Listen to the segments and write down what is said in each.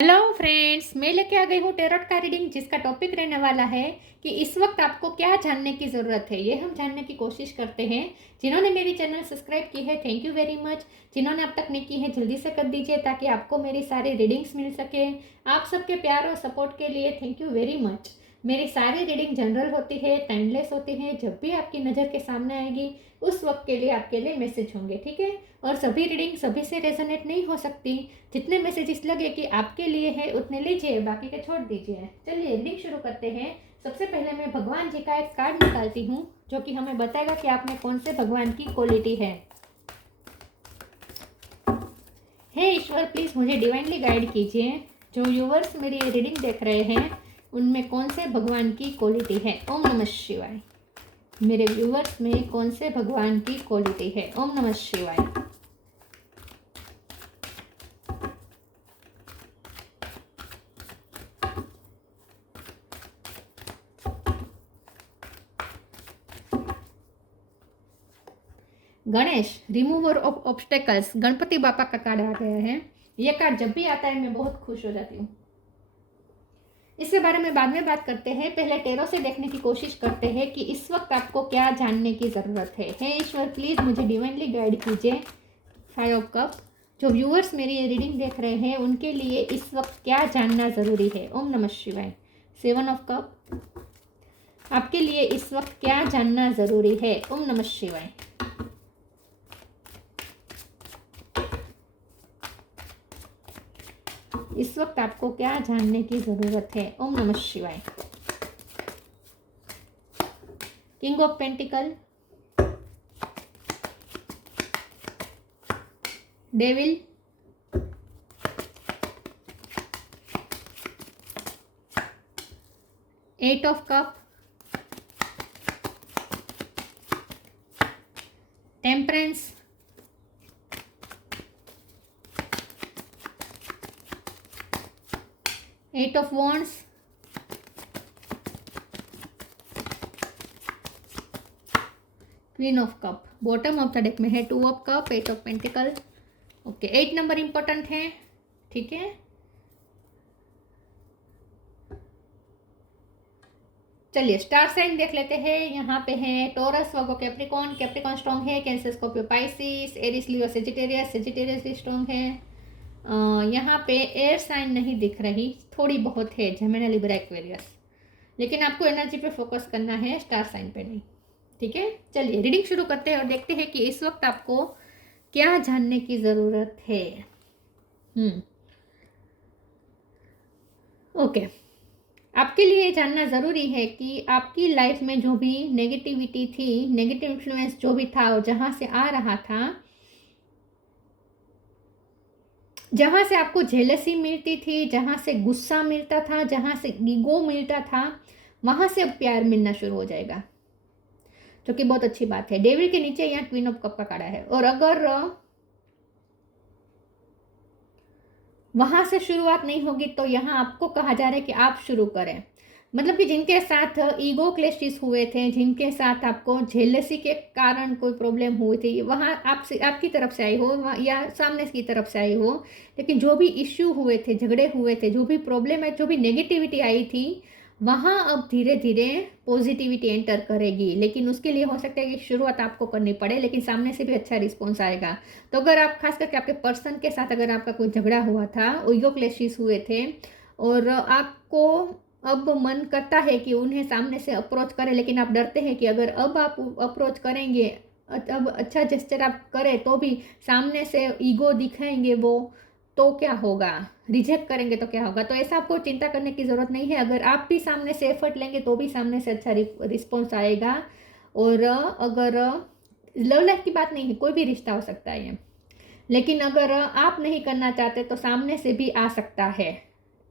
Hello friends, मैं लेके आ गई हूँ टेरोट का रीडिंग, जिसका टॉपिक रहने वाला है कि इस वक्त आपको क्या जानने की ज़रूरत है। ये हम जानने की कोशिश करते हैं। जिन्होंने मेरी चैनल सब्सक्राइब की है, थैंक यू वेरी मच। जिन्होंने अब तक नहीं की है, जल्दी से कर दीजिए ताकि आपको मेरी सारी रीडिंग्स मिल सके। आप सबके प्यार और सपोर्ट के लिए थैंक यू वेरी मच। मेरी सारी रीडिंग जनरल होती है, टाइमलेस होती है। जब भी आपकी नज़र के सामने आएगी उस वक्त के लिए आपके लिए मैसेज होंगे, ठीक है। और सभी रीडिंग सभी से रेजोनेट नहीं हो सकती। जितने मैसेजेस लगे कि आपके लिए है उतने लीजिए, बाकी के छोड़ दीजिए। चलिए रीडिंग शुरू करते हैं। सबसे पहले मैं भगवान जी का एक कार्ड निकालती हूँ जो कि हमें बताएगा कि आप में कौन से भगवान की क्वालिटी है। हे ईश्वर, प्लीज़ मुझे डिवाइनली गाइड कीजिए। जो व्यूवर्स मेरी रीडिंग देख रहे हैं उनमें कौन से भगवान की क्वालिटी है। ओम नमः शिवाय। मेरे व्यूवर्स में कौन से भगवान की क्वालिटी है। ओम नमः शिवाय। Ganesh, remover of obstacles. Ganpati बापा का कार्ड आ गया है। ये कार्ड जब भी आता है मैं बहुत खुश हो जाती हूँ। इसके बारे में बाद में बात करते हैं। पहले टेरो से देखने की कोशिश करते हैं कि इस वक्त आपको क्या जानने की ज़रूरत है। हे ईश्वर, प्लीज़ मुझे डिवाइनली गाइड कीजिए। 5 ऑफ कप। जो व्यूअर्स मेरी ये रीडिंग देख रहे हैं उनके लिए इस वक्त क्या जानना ज़रूरी है। ओम नमः शिवाय। 7 ऑफ कप। आपके लिए इस वक्त क्या जानना ज़रूरी है। ओम नमः शिवाय। इस वक्त आपको क्या जानने की ज़रूरत है। ओम नमः शिवाय। King of pentacle, devil, eight of cup, temperance, eight of wands, queen of cup. Bottom of the deck में है 2 of cup, 8 of pentacle. Okay, 8 number important है, ठीक है। चलिए स्टार साइन देख लेते हैं। यहाँ पे है टोरस, वर्गो, कैप्रिकॉन। कैप्रिकॉन स्ट्रॉन्ग है। कैंसर, स्कॉर्पियो, पाइसिस, एरिस, लियो, सेजिटेरियस। सेजिटेरियस भी स्ट्रॉन्ग है। यहाँ पे एयर साइन नहीं दिख रही, थोड़ी बहुत है, जेमिनी, लिब्रा, एक्वेरियस। लेकिन आपको एनर्जी पे फोकस करना है, स्टार साइन पे नहीं, ठीक है। चलिए रीडिंग शुरू करते हैं और देखते हैं कि इस वक्त आपको क्या जानने की ज़रूरत है। ओके, आपके लिए जानना ज़रूरी है कि आपकी लाइफ में जो भी नेगेटिविटी थी, नेगेटिव इन्फ्लुएंस जो भी था और जहाँ से आ रहा था, जहाँ से आपको जेलसी मिलती थी, जहाँ से गुस्सा मिलता था, जहाँ से ईगो मिलता था, वहाँ से अब प्यार मिलना शुरू हो जाएगा, जो कि बहुत अच्छी बात है। डेविल के नीचे यहाँ क्वीन ऑफ कप का कार्ड है। और अगर वहाँ से शुरुआत नहीं होगी तो यहाँ आपको कहा जा रहा है कि आप शुरू करें। मतलब कि जिनके साथ ईगो क्लैशेस हुए थे, जिनके साथ आपको जेलसी के कारण कोई प्रॉब्लम हुई थी, वहाँ आपसे, आपकी तरफ से आई हो या सामने की तरफ से आई हो, लेकिन जो भी इश्यू हुए थे, झगड़े हुए थे, जो भी प्रॉब्लम है, जो भी नेगेटिविटी आई थी, वहाँ अब धीरे धीरे पॉजिटिविटी एंटर करेगी। लेकिन उसके लिए हो सकता है कि शुरुआत आपको करनी पड़े, लेकिन सामने से भी अच्छा रिस्पॉन्स आएगा। तो अगर आप खास करके आपके पर्सन के साथ अगर आपका कोई झगड़ा हुआ था, ईगो क्लैशेस हुए थे और आपको अब मन करता है कि उन्हें सामने से अप्रोच करें, लेकिन आप डरते हैं कि अगर अब आप अप्रोच करेंगे, अब अच्छा जेस्चर आप करें तो भी सामने से ईगो दिखाएंगे वो, तो क्या होगा, रिजेक्ट करेंगे तो क्या होगा। तो ऐसा आपको चिंता करने की ज़रूरत नहीं है। अगर आप भी सामने से एफर्ट लेंगे तो भी सामने से अच्छा रिस्पॉन्स आएगा। और अगर लव लाइफ की बात नहीं है, कोई भी रिश्ता हो सकता है ये, लेकिन अगर आप नहीं करना चाहते तो सामने से भी आ सकता है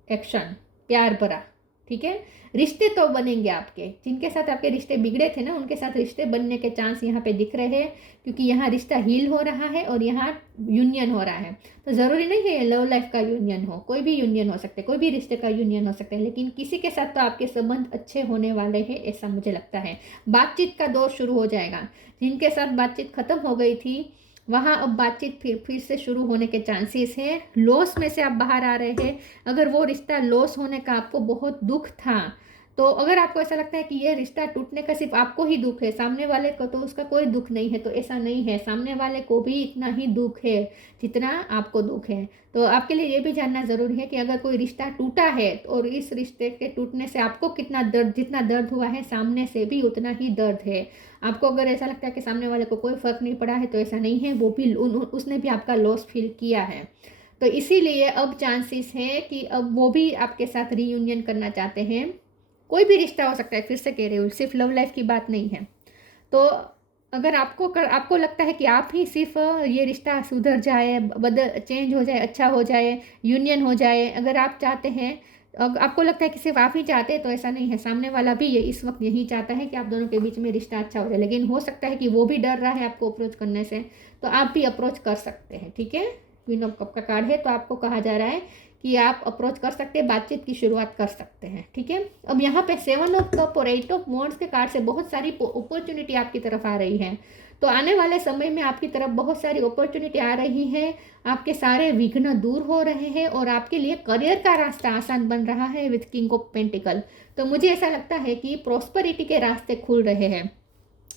एक्शन, प्यार भरा, ठीक है। रिश्ते तो बनेंगे आपके, जिनके साथ आपके रिश्ते बिगड़े थे ना, उनके साथ रिश्ते बनने के चांस यहाँ पे दिख रहे हैं, क्योंकि यहाँ रिश्ता हील हो रहा है और यहाँ यूनियन हो रहा है। तो ज़रूरी नहीं है लव लाइफ का यूनियन हो, कोई भी यूनियन हो सकता है, कोई भी रिश्ते का यूनियन हो सकता है, लेकिन किसी के साथ तो आपके संबंध अच्छे होने वाले हैं, ऐसा मुझे लगता है। बातचीत का दौर शुरू हो जाएगा। जिनके साथ बातचीत खत्म हो गई थी वहाँ अब बातचीत फिर से शुरू होने के चांसेस हैं। लॉस में से आप बाहर आ रहे हैं। अगर वो रिश्ता लॉस होने का आपको बहुत दुख था, तो अगर आपको ऐसा लगता है कि ये रिश्ता टूटने का सिर्फ आपको ही दुख है, सामने वाले को तो उसका कोई दुख नहीं है, तो ऐसा नहीं है। सामने वाले को भी इतना ही दुख है जितना आपको दुख है। तो आपके लिए ये भी जानना ज़रूरी है कि अगर कोई रिश्ता टूटा है और इस रिश्ते के टूटने से आपको कितना दर्द, जितना दर्द हुआ है, सामने से भी उतना ही दर्द है। आपको अगर ऐसा लगता है कि सामने वाले को कोई फ़र्क नहीं पड़ा है, तो ऐसा नहीं है। वो भी उसने भी आपका लॉस फील किया है। तो इसीलिए अब चांसेस है कि अब वो भी आपके साथ रीयूनियन करना चाहते हैं। कोई भी रिश्ता हो सकता है, फिर से कह रही हूँ, सिर्फ लव लाइफ की बात नहीं है। तो अगर आपको लगता है कि आप ही सिर्फ ये रिश्ता सुधर जाए, चेंज हो जाए, अच्छा हो जाए, यूनियन हो जाए, अगर आप चाहते हैं, आपको लगता है कि सिर्फ आप ही चाहते हैं, तो ऐसा नहीं है। सामने वाला भी ये इस वक्त यही चाहता है कि आप दोनों के बीच में रिश्ता अच्छा हो जाए। लेकिन हो सकता है कि वो भी डर रहा है आपको अप्रोच करने से, तो आप भी अप्रोच कर सकते हैं। ठीक है, क्वीन ऑफ कप का कार्ड है, तो आपको कहा जा रहा है कि आप अप्रोच कर सकते हैं, बातचीत की शुरुआत कर सकते हैं। ठीक है, अब यहाँ पे 7 ऑफ कप और 8 ऑफ वॉन्ड्स के कार्ड से बहुत सारी अपॉर्चुनिटी आपकी तरफ आ रही है। तो आने वाले समय में आपकी तरफ बहुत सारी अपॉर्चुनिटी आ रही है, आपके सारे विघ्न दूर हो रहे हैं और आपके लिए करियर का रास्ता आसान बन रहा है विथ किंग ऑफ पेंटिकल। तो मुझे ऐसा लगता है कि प्रॉस्पेरिटी के रास्ते खुल रहे हैं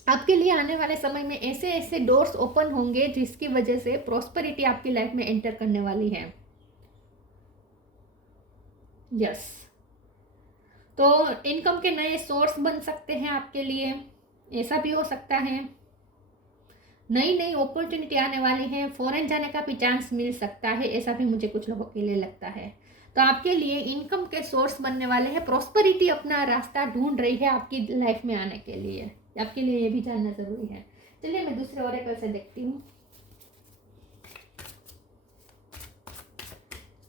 आपके लिए। आने वाले समय में ऐसे ऐसे डोर्स ओपन होंगे जिसकी वजह से प्रॉस्पेरिटी आपकी लाइफ में एंटर करने वाली है। यस, तो इनकम के नए सोर्स बन सकते हैं आपके लिए, ऐसा भी हो सकता है। नई नई अपॉर्चुनिटी आने वाली है, फॉरेन जाने का भी चांस मिल सकता है, ऐसा भी मुझे कुछ लोगों के लिए लगता है। तो आपके लिए इनकम के सोर्स बनने वाले हैं, प्रॉस्पेरिटी अपना रास्ता ढूंढ रही है आपकी लाइफ में आने के लिए। आपके लिए ये भी जानना जरूरी है। चलिए मैं दूसरे ओरेकल से देखती हूँ।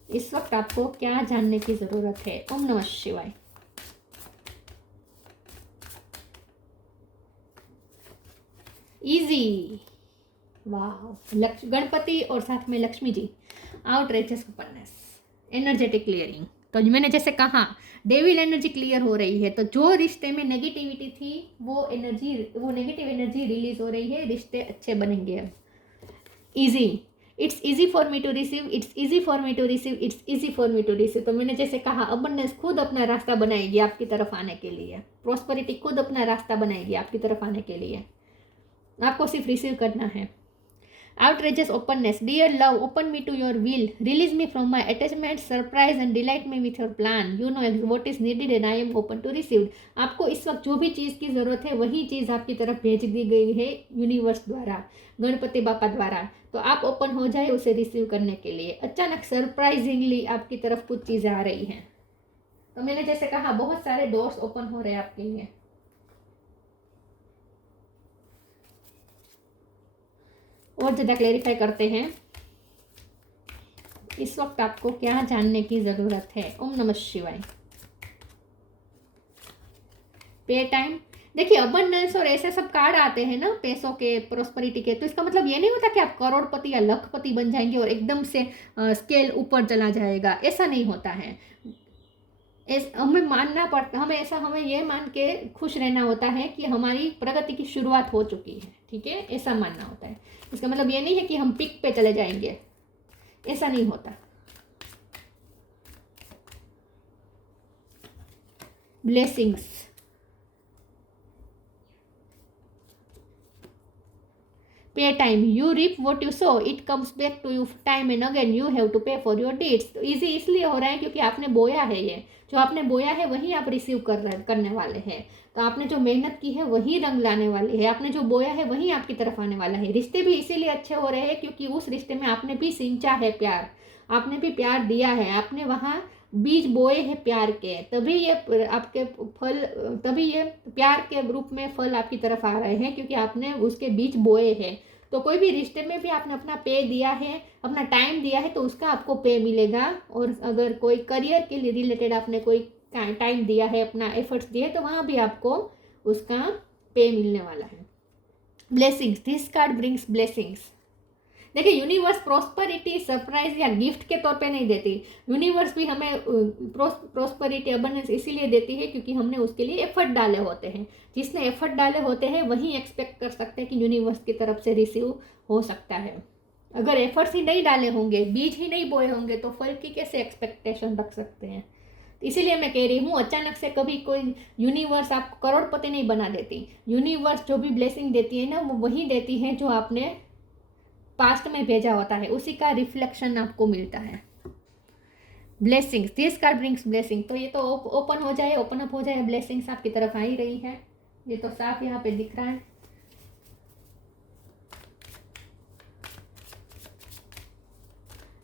इस वक्त आपको क्या जानने की जरूरत है। ओम नमः शिवाय। इजी, वाह, गणपति और साथ में Lakshmi ji, आउटरीचेस openness, energetic clearing. तो मैंने जैसे कहा, डेविल एनर्जी क्लियर हो रही है। तो जो रिश्ते में नेगेटिविटी थी, वो नेगेटिव एनर्जी रिलीज हो रही है, रिश्ते अच्छे बनेंगे अब। Easy, it's easy for me to receive, it's easy for me to receive, it's easy for me to receive. तो मैंने जैसे कहा, अबंडेंस खुद अपना रास्ता बनाएगी आपकी तरफ आने के लिए, प्रॉस्पेरिटी खुद अपना रास्ता बनाएगी आपकी तरफ आने के लिए, आपको सिर्फ रिसीव करना है। Outrageous openness, dear love, open me to your will, release me from my attachment, surprise and delight me with your plan. You know what is needed and I am open to receive. आपको इस वक्त जो भी चीज़ की ज़रूरत है, वही चीज़ आपकी तरफ भेज दी गई है यूनिवर्स द्वारा, गणपति बापा द्वारा। तो आप ओपन हो जाए उसे रिसीव करने के लिए। अचानक सरप्राइजिंगली आपकी तरफ कुछ चीज़ें आ रही हैं। तो मैंने जैसे कहा, बहुत सारे डोर्स ओपन हो रहे हैं आपके लिए। और ज़्यादा क्लेरिफाई करते हैं, इस वक्त आपको क्या जानने की ज़रूरत है। ओम नमः शिवाय। पे टाइम, देखिए अबंडेंस और ऐसे सब कार्ड आते हैं ना पैसों के, प्रॉस्पेरिटी के, तो इसका मतलब ये नहीं होता कि आप करोड़पति या लखपति बन जाएंगे और एकदम से स्केल ऊपर चला जाएगा, ऐसा नहीं होता है। हमें मानना पड़ता, हमें ये मान के खुश रहना होता है कि हमारी प्रगति की शुरुआत हो चुकी है। ठीक है, ऐसा मानना होता है। इसका मतलब ये नहीं है कि हम पिक पे चले जाएंगे, ऐसा नहीं होता। Blessings, pay time, you reap what you sow, it comes back to you time and again, you have to pay for your deeds. तो ईजी इसलिए हो रहा है क्योंकि आपने बोया है, ये जो आपने बोया है वही आप रिसीव करने वाले हैं। तो आपने जो मेहनत की है वही रंग लाने वाली है, आपने जो बोया है वही आपकी तरफ आने वाला है। रिश्ते भी इसीलिए अच्छे हो रहे हैं क्योंकि उस रिश्ते में आपने भी सिंचा है प्यार, आपने भी प्यार दिया है, आपने वहाँ बीज बोए हैं प्यार के, तभी ये आपके फल, तभी ये प्यार के रूप में फल आपकी तरफ आ रहे हैं क्योंकि आपने उसके बीज बोए हैं। तो कोई भी रिश्ते में भी आपने अपना पे दिया है, अपना टाइम दिया है, तो उसका आपको पे मिलेगा। और अगर कोई करियर के लिए रिलेटेड आपने कोई टाइम दिया है, अपना एफर्ट्स दिए, तो वहाँ भी आपको उसका पे मिलने वाला है। Blessings, this card brings blessings. देखिए, यूनिवर्स प्रॉस्पेरिटी, सरप्राइज या गिफ्ट के तौर पे नहीं देती। यूनिवर्स भी हमें प्रॉस्पेरिटी, अबंडेंस इसीलिए देती है क्योंकि हमने उसके लिए एफर्ट डाले होते हैं। जिसने एफर्ट डाले होते हैं वही एक्सपेक्ट कर सकते हैं कि यूनिवर्स की तरफ से रिसीव हो सकता है। अगर एफर्ट्स ही नहीं डाले होंगे, बीज ही नहीं बोए होंगे, तो फल की कैसे एक्सपेक्टेशन रख सकते हैं। इसीलिए मैं कह रही हूँ, अचानक से कभी कोई यूनिवर्स आपको करोड़पति नहीं बना देती। यूनिवर्स जो भी ब्लेसिंग देती है ना, वो वही देती है जो आपने पास्ट में भेजा होता है, उसी का रिफ्लेक्शन आपको मिलता है। Blessings, this card brings blessing. तो ये तो ओपन हो जाए, ओपन अप हो जाए, ब्लेसिंग्स आपकी तरफ आ ही रही है, ये तो साफ यहाँ पे दिख रहा है।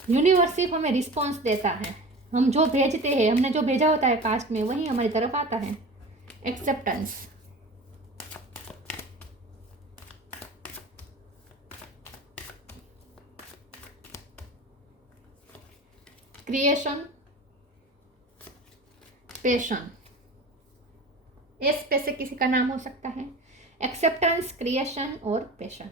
यूनिवर्स सिर्फ हमें रिस्पॉन्स देता है, हम जो भेजते हैं, हमने जो भेजा होता है पास्ट में, वही हमारी तरफ आता है। एक्सेप्टेंस, क्रिएशन, पैशन, एस पे से किसी का नाम हो सकता है। एक्सेप्टेंस, क्रिएशन और पैशन।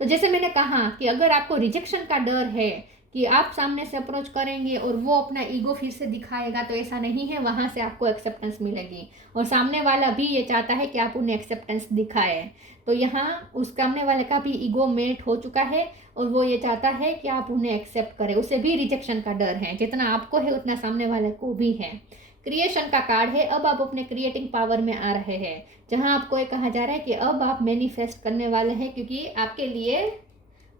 तो जैसे मैंने कहा कि अगर आपको रिजेक्शन का डर है कि आप सामने से अप्रोच करेंगे और वो अपना ईगो फिर से दिखाएगा, तो ऐसा नहीं है, वहाँ से आपको एक्सेप्टेंस मिलेगी। और सामने वाला भी ये चाहता है कि आप उन्हें एक्सेप्टेंस दिखाएं। तो यहाँ उस सामने वाले का भी ईगो मेल्ट हो चुका है और वो ये चाहता है कि आप उन्हें एक्सेप्ट करें। उसे भी रिजेक्शन का डर है, जितना आपको है उतना सामने वाले को भी है। क्रिएशन का कार्ड है, अब आप अपने क्रिएटिंग पावर में आ रहे हैं, जहां आपको ये कहा जा रहा है कि अब आप मैनिफेस्ट करने वाले हैं, क्योंकि आपके लिए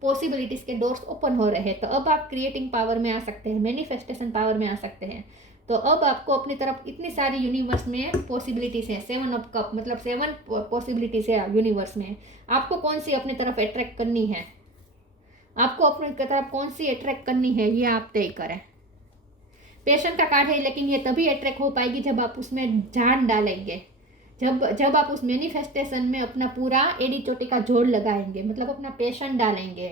पॉसिबिलिटीज के डोर्स ओपन हो रहे हैं। तो अब आप क्रिएटिंग पावर में आ सकते हैं, मैनिफेस्टेशन पावर में आ सकते हैं। तो अब आपको अपनी तरफ इतनी सारी यूनिवर्स में पॉसिबिलिटीज है, 7 ऑफ कप मतलब 7 पॉसिबिलिटीज है यूनिवर्स में। आपको कौन सी अपनी तरफ अट्रैक्ट करनी है, आपको अपनी तरफ कौन सी अट्रैक्ट करनी है, ये आप तय करें। पैशन का कार्ड है, लेकिन ये तभी अट्रैक्ट हो पाएगी जब आप उसमें जान डालेंगे, जब आप उस मैनिफेस्टेशन में अपना पूरा एड़ी चोटी का जोड़ लगाएंगे, मतलब अपना पैशन डालेंगे,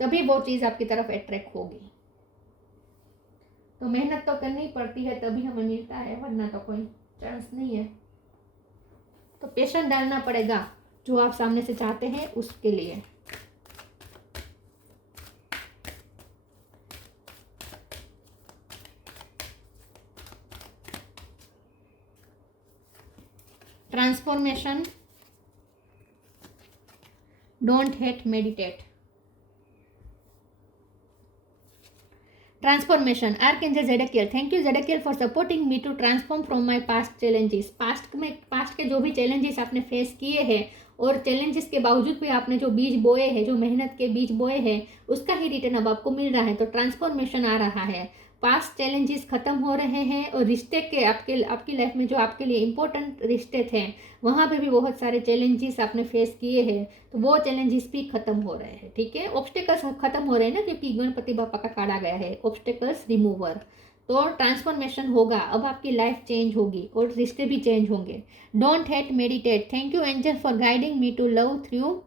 तभी वो चीज़ आपकी तरफ अट्रैक्ट होगी। तो मेहनत तो करनी पड़ती है, तभी हमें मिलता है, वरना तो कोई चांस नहीं है। तो पैशन डालना पड़ेगा जो आप सामने से चाहते हैं उसके लिए। Transformation, don't hate, meditate. Transformation, archangel Zadkiel, thank you Zadkiel for supporting me to transform from my past challenges. Past के जो भी चैलेंजेस आपने फेस किए हैं, और चैलेंजेस के बावजूद भी आपने जो बीज बोए हैं, जो मेहनत के बीज बोए हैं, उसका ही रिटर्न अब आपको मिल रहा है। तो ट्रांसफॉर्मेशन आ रहा है, पास्ट चैलेंजेस खत्म हो रहे हैं, और रिश्ते के आपकी लाइफ में जो आपके लिए इंपॉर्टेंट रिश्ते थे, वहाँ पे भी बहुत सारे चैलेंजेस आपने फेस किए हैं, तो वो चैलेंजेस भी खत्म हो रहे हैं। ठीक है, ऑब्स्टेकल्स खत्म हो रहे हैं ना, क्योंकि गणपति बापा का कार्ड आ गया है, ऑब्स्टेकल्स रिमूवर। तो ट्रांसफॉर्मेशन होगा, अब आपकी लाइफ चेंज होगी और रिश्ते भी चेंज होंगे। Don't hate, meditate, thank you angel for guiding me to love through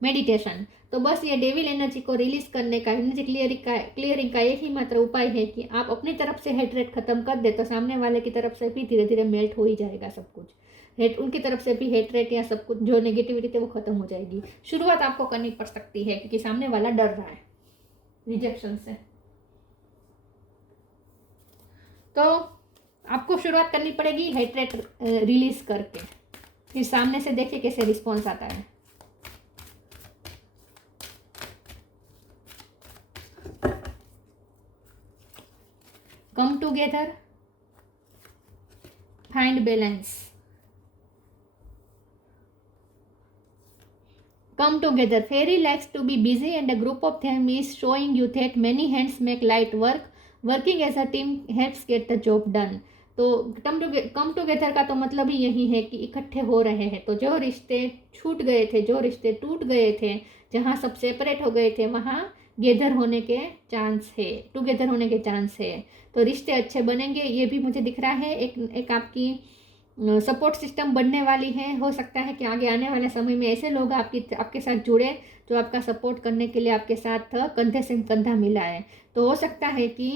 meditation. तो बस ये डेविल एनर्जी को रिलीज करने का, एनर्जी क्लियरिंग का एक ही मात्र उपाय है कि आप अपनी तरफ से हेटरेट खत्म कर दे, तो सामने वाले की तरफ से भी धीरे धीरे मेल्ट हो ही जाएगा सब कुछ। उनकी तरफ से भी हेटरेट या सब कुछ जो नेगेटिविटी थी वो खत्म हो जाएगी। शुरुआत आपको करनी पड़ सकती है क्योंकि सामने वाला डर रहा है रिजेक्शन से। तो आपको शुरुआत करनी पड़ेगी हेटरेट रिलीज करके, फिर सामने से देखिए कैसे रिस्पॉन्स आता है। Come together, find balance. Come together. Fairy likes to be busy and a group of them is showing you that many hands make light work. Working as a team helps get the job done. तो come together का तो मतलब ही यही है कि इकट्ठे हो रहे हैं। तो जो रिश्ते छूट गए थे, जो रिश्ते टूट गए थे, जहाँ सब सेपरेट हो गए थे, वहाँ गेदर होने के चांस है, टुगेदर होने के चांस है। तो रिश्ते अच्छे बनेंगे, ये भी मुझे दिख रहा है। एक आपकी सपोर्ट सिस्टम बनने वाली है। हो सकता है कि आगे आने वाले समय में ऐसे लोग आपके साथ जुड़े जो आपका सपोर्ट करने के लिए आपके साथ कंधे से कंधा मिलाए। तो हो सकता है कि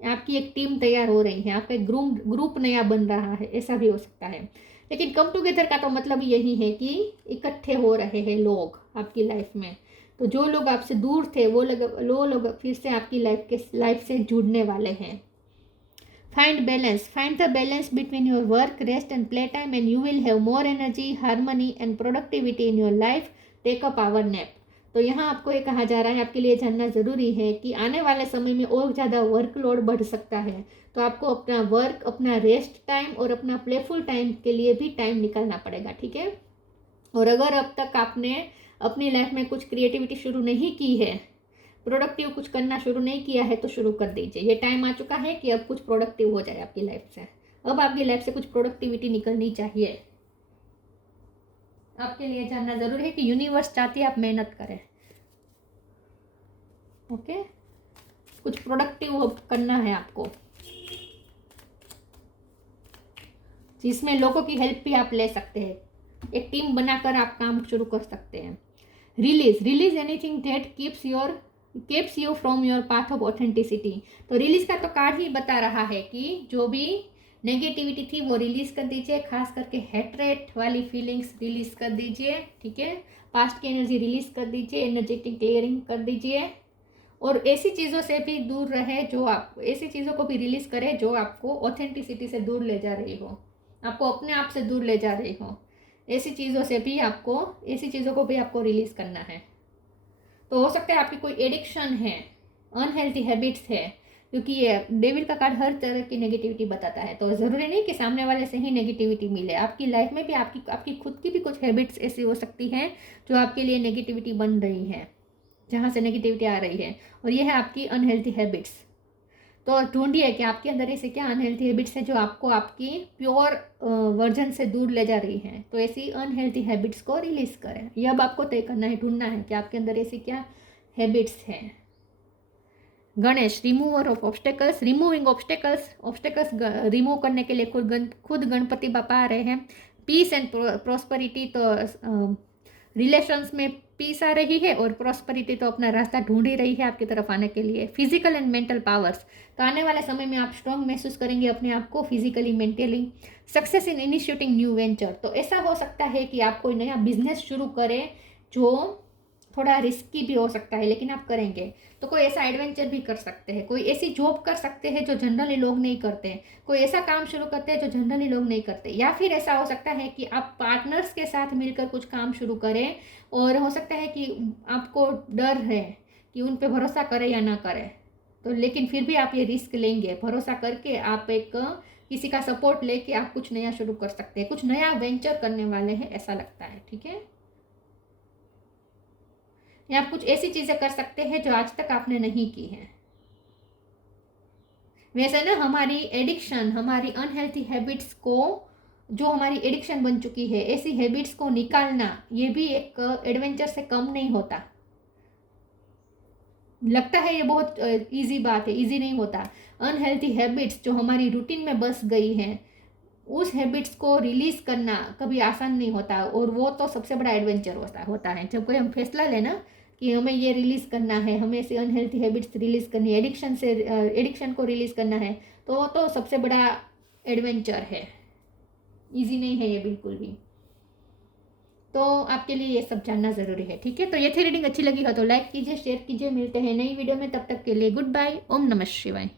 आपकी एक टीम तैयार हो रही है, आपका एक ग्रुप नया बन रहा है, ऐसा भी हो सकता है। लेकिन कम टुगेदर का तो मतलब यही है कि इकट्ठे हो रहे हैं लोग आपकी लाइफ में। तो जो लोग आपसे दूर थे वो लोग फिर से आपकी लाइफ से जुड़ने वाले हैं। Find the balance between your work, rest and play time and you will have more energy, harmony and productivity in your life. Take a power nap. तो यहाँ आपको ये कहा जा रहा है, आपके लिए जानना ज़रूरी है कि आने वाले समय में और ज़्यादा वर्कलोड बढ़ सकता है, तो आपको अपना वर्क, अपना रेस्ट टाइम और अपना प्लेफुल टाइम के लिए भी टाइम निकालना पड़ेगा, ठीक है। और अगर अब तक आपने अपनी लाइफ में कुछ क्रिएटिविटी शुरू नहीं की है, प्रोडक्टिव कुछ करना शुरू नहीं किया है, तो शुरू कर दीजिए। ये टाइम आ चुका है कि अब कुछ प्रोडक्टिव हो जाए आपकी लाइफ से। अब आपकी लाइफ से कुछ प्रोडक्टिविटी निकलनी चाहिए। आपके लिए जानना जरूरी है कि यूनिवर्स चाहती है आप मेहनत करें, ओके। कुछ प्रोडक्टिव करना है आपको, जिसमें लोगों की हेल्प भी आप ले सकते हैं। एक टीम बनाकर आप काम शुरू कर सकते हैं। Release anything that keeps you from your path of authenticity. तो रिलीज का तो कार्ड ही बता रहा है कि जो भी नेगेटिविटी थी वो रिलीज कर दीजिए, खास करके हेट्रेट वाली फीलिंग्स रिलीज कर दीजिए, ठीक है। पास्ट की एनर्जी रिलीज कर दीजिए, एनर्जेटिक क्लियरिंग कर दीजिए, और ऐसी चीज़ों से भी दूर रहे जो आप, ऐसी चीज़ों को भी रिलीज करें जो आपको ऑथेंटिसिटी से दूर ले जा रही हो, आपको अपने आप से दूर ले जा रही हो। ऐसी चीज़ों को भी आपको रिलीज करना है। तो हो सकता है आपकी कोई एडिक्शन है, अनहेल्थी हैबिट्स है, क्योंकि ये डेविल का कार्ड हर तरह की नेगेटिविटी बताता है। तो ज़रूरी नहीं कि सामने वाले से ही नेगेटिविटी मिले, आपकी लाइफ में भी आपकी खुद की भी कुछ हैबिट्स ऐसी हो सकती हैं जो आपके लिए नेगेटिविटी बन रही है, जहाँ से नेगेटिविटी आ रही है, और ये है आपकी अनहेल्थी हैबिट्स। तो ढूंढिए कि आपके अंदर ऐसे क्या अनहेल्थी हैबिट्स हैं जो आपको आपकी प्योर वर्जन से दूर ले जा रही हैं। तो ऐसी अनहेल्थी हैबिट्स को रिलीज करें। ये अब आपको तय करना है, ढूंढना है कि आपके अंदर ऐसी क्या हैबिट्स हैं। Ganesh, remover of obstacles, removing obstacles remove करने के लिए खुद गणपति बापा आ रहे हैं। पीस एंड प्रॉस्पेरिटी, तो रिलेशंस में पीस आ रही है, और प्रॉस्पेरिटी तो अपना रास्ता ढूंढ ही रही है आपकी तरफ आने के लिए। फिजिकल एंड मेंटल पावर्स, तो आने वाले समय में आप स्ट्रॉन्ग महसूस करेंगे अपने आप को physically, mentally. Success in initiating new venture, तो ऐसा हो सकता है कि आप कोई नया बिजनेस शुरू करें जो थोड़ा रिस्की भी हो सकता है, लेकिन आप करेंगे। तो कोई ऐसा एडवेंचर भी कर सकते हैं, कोई ऐसी जॉब कर सकते हैं जो जनरली लोग नहीं करते हैं, कोई ऐसा काम शुरू करते हैं जो जनरली लोग नहीं करते, या फिर ऐसा हो सकता है कि आप पार्टनर्स के साथ मिलकर कुछ काम शुरू करें, और हो सकता है कि आपको डर है कि उन पर भरोसा करें या ना करें, तो लेकिन फिर भी आप ये रिस्क लेंगे। भरोसा करके आप किसी का सपोर्ट लेके आप कुछ नया शुरू कर सकते हैं, कुछ नया वेंचर करने वाले हैं, ऐसा लगता है, ठीक है। या आप कुछ ऐसी चीज़ें कर सकते हैं जो आज तक आपने नहीं की हैं। वैसे ना हमारी एडिक्शन, हमारी अनहेल्थी हैबिट्स को, जो हमारी एडिक्शन बन चुकी है, ऐसी हैबिट्स को निकालना, ये भी एक एडवेंचर से कम नहीं होता। लगता है ये बहुत इजी बात है, इजी नहीं होता। अनहेल्थी हैबिट्स जो हमारी रूटीन में बस गई हैं, उस हैबिट्स को रिलीज करना कभी आसान नहीं होता, और वो तो सबसे बड़ा एडवेंचर होता है। जब कोई हम फैसला लेना कि हमें ये रिलीज़ करना है, हमें ऐसी अनहेल्थी हैबिट्स रिलीज़ करनी है, एडिक्शन को रिलीज़ करना है, तो सबसे बड़ा एडवेंचर है। इजी नहीं है ये बिल्कुल भी। तो आपके लिए ये सब जानना ज़रूरी है, ठीक है। तो ये थी रीडिंग, अच्छी लगी हो तो लाइक कीजिए, शेयर कीजिए। मिलते हैं नई वीडियो में, तब तक के लिए गुड बाय। ओम नमः शिवाय।